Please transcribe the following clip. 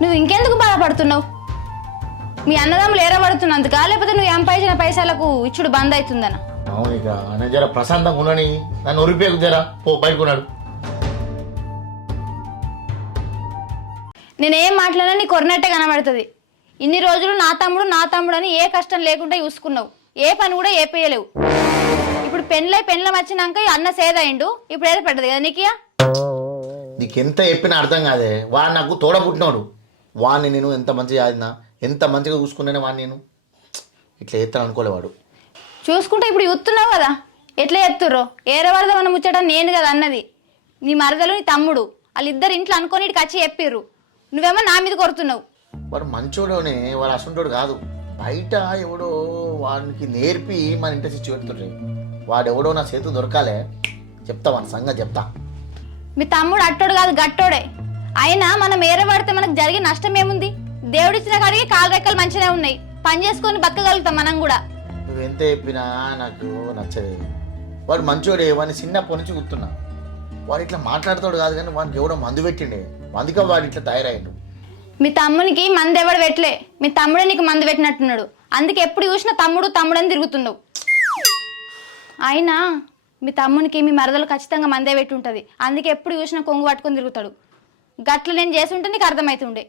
నువ్వు ఇంకెందుకు బాధపడుతున్నావు? మీ అన్నదమ్ములు ఏరబడుతున్నందుకా, లేకపోతే నువ్వు సంపాదించిన పైసలకు ఇచ్చుడు బంద్ అవుతుందనా? అవునిక నేను జర ప్రశాంతంగా ఉన్నాని, నన్ను ఉరిపేకు జరా పో బయటకున్నాడు. నేనేం మాట్లాడినా నీ కొరినట్టే కనబడుతుంది. ఇన్ని రోజులు నా తమ్ముడు అని ఏ కష్టం లేకుండా చూసుకున్నావు, ఏ పని కూడా ఏపేయలేవు. ఇప్పుడు పెళ్ళం వచ్చినాక అన్న సేదయిండు, ఇప్పుడు ఏదో పడ్డది కదా నీకియా. నీకెంత చెప్పినా అర్థం కాదే. వాడు నాకు తోడ పుట్టినాడు. వాడిని నేను ఎంత మంచిగా ఆడినా, ఎంత మంచిగా చూసుకున్నానే వాడిని నేను ఇట్లా ఎత్తాను అనుకోలేవాడు. చూసుకుంటే ఇప్పుడు చూస్తున్నావు కదా ఎట్లా ఎత్తుర్రో. ఏరవరదమన్న ముచ్చట నేను కదా అన్నది. నీ మరదలు నీ తమ్ముడు వాళ్ళిద్దరు ఇంట్లో అనుకొని ఇటు వచ్చి చెప్పిర్రు, నువ్వేమో నా మీద కొడుతున్నావు. వాడు మంచోడోనే, వాడు అసంటోడు కాదు. బయట ఎవడో వాడికి నేర్పి మన ఇంటి తెచ్చి పెడుతుండ్రే. వాడెవడో నా చేతు దొరకాలే. చెప్తా వాడి సంగతి చెప్తా. మీ తమ్ముడు అట్టోడు కాదు గట్టోడే. అయినా మనం ఏరబడితే మనకు జరిగే నష్టం ఏముంది? దేవుడిచ్చిన కాడికి కాలు రెక్కలు మంచిగా ఉన్నాయి, పని చేసుకొని బతకగలుగుతాం మనం కూడా. నువ్వెంత చెప్పినా నాకు నచ్చదు. వాడు మంచోడే, వాడిని చిన్నప్పటి నుంచి గుర్తున్నా. వాడు ఇట్లా మాట్లాడతాడు కాదు, కానీ వాడికి ఎవడో మందు పెట్టిండే, అందుకే వాడు ఇట్లా తయారయ్యాడు. మీ తమ్మునికి మందు ఎవడు పెట్టలే, మీ తమ్ముడే నీకు మందు పెట్టినట్టున్నాడు. అందుకే ఎప్పుడు చూసినా తమ్ముడు అని తిరుగుతున్నావు. అయినా మీ తమ్మునికి మీ మరదలు ఖచ్చితంగా మందే పెట్టి ఉంటుంది, అందుకే ఎప్పుడు చూసినా కొంగు పట్టుకొని తిరుగుతాడు. గట్ల నేను చేసి ఉంటే నీకు అర్థమవుతుండే.